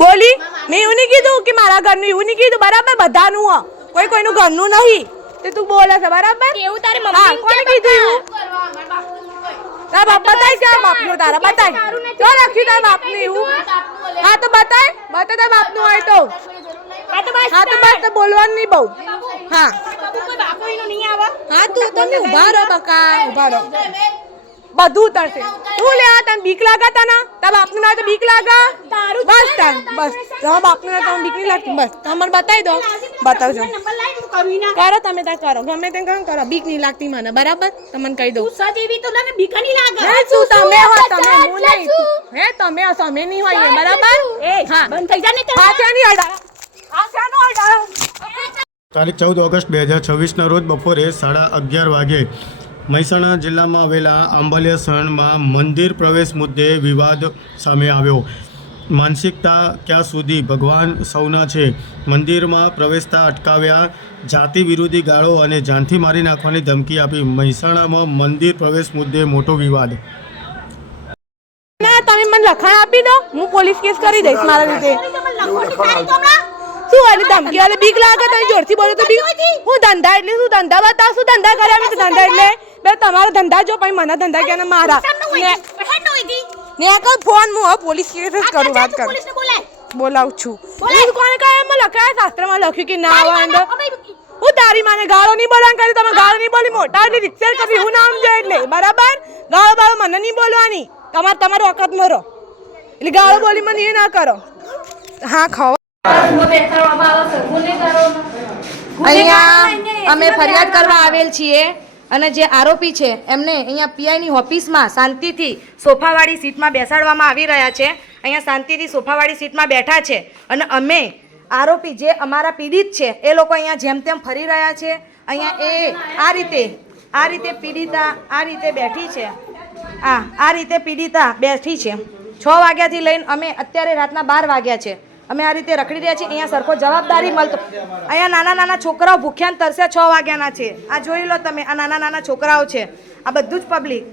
બોલી મેં એવું નહીં કીધું કે મારા ઘરનું એવું નહીં કીધું બરાબર બધાનું કોઈ કોઈનું ઘરનું નહીં તે તું બોલે છે બરાબર એવું તારી મમ્મી કોને કીધું એવું તારા બાપ બતાય છે બાપનું તારા બતાય જો લખ્યું તારા બાપનું એવું હા તો બતાય તારા બાપનું હોય તો હા તો બસ તો બોલવાનું નહીં બહુ હા હા તું તમે ઉભા રહો બકા ઉભા રહો બધું ઉતરશે તું લે આ તને બીક લાગા તને તારા બાપનું ના તો બીક લાગા બસ તને બસ તારા બાપનું ના તમને બીક નહીં લાગતી બસ તમને બતાવી દો બતાવજો કરો તમે ત્યાં કરો ગમે તે કરો બીક નહીં લાગતી મને બરાબર તમને કહી દઉં શું તમે હો તમે હું નહીં હે તમે હો તમે નહીં હોય બરાબર હા બંધ થઈ જા ને હા ત્યાં નહીં હડા આ ત્યાંનો હડા તારીખ 14 ઓગસ્ટ 2026ના રોજ બપોરે 11:30 વાગે મહેસાણા જિલ્લામાં આવેલા આંબલિયા શહેરમાં મંદિર પ્રવેશ મુદ્દે વિવાદ સામે આવ્યો. માનસિકતા ક્યાં સુધી ભગવાન સૌના છે, મંદિરમાં પ્રવેશતા અટકાવ્યા, જાતિ વિરોધી ગાળો અને જાનથી મારી નાખવાની ધમકી આપી. મહેસાણામાં મંદિર પ્રવેશ મુદ્દે મોટો વિવાદ. તમે મને લખાણ આપી દો હું પોલીસ કેસ કરી દઈશ મારા રીતે શું વાલી ધમકી વાળી બીક લાગે તમે જોરથી બોલો તો બીક હું ધંધા એટલે શું ધંધા બતાવ શું ધંધા કર્યા અમે ધંધા એટલે બે તમારા ધંધા જો પછી મને ધંધા કે મારા ને કઈ ફોન હું હવે પોલીસ કેસ જ કરું વાત કરું બોલાવું છું કોને કહે એમાં લખાયા શાસ્ત્રમાં લખ્યું કે ના આવે હું તારી માને ગાળો નહીં બોલવાનું કરી તમે ગાળો નહીં બોલી મોટા એટલે રિક્સેર કરી હું નામ જોઈએ એટલે બરાબર ગાળો બાળો મને નહીં બોલવાની તમારો વખત મરો એટલે ગાળો બોલી મને એ ના કરો હા ખાઓ અહીંયા અમે ફરિયાદ કરવા આવેલ છીએ અને જે આરોપી છે એમને અહીંયા પીઆઈની ઓફિસમાં શાંતિથી સોફાવાળી સીટમાં બેસાડવામાં આવી રહ્યા છે. અહીંયા શાંતિથી સોફાવાળી સીટમાં બેઠા છે અને અમે આરોપી જે અમારા પીડિત છે એ લોકો અહીંયા જેમ તેમ ફરી રહ્યા છે. અહીંયા એ આ રીતે પીડિતા આ રીતે બેઠી છે. આ રીતે પીડિતા બેઠી છે. 6 વાગ્યાથી લઈને અમે અત્યારે રાતના 12 વાગ્યા છે અમે આ રીતે રખડી રહ્યા છીએ. અહીંયા સરખો જવાબદારી મળતો અહીંયા નાના છોકરાઓ ભૂખ્યાને તરસ્યા 6 વાગ્યાના છે. આ જોઈ લો તમે આ નાના છોકરાઓ છે આ બધું જ પબ્લિક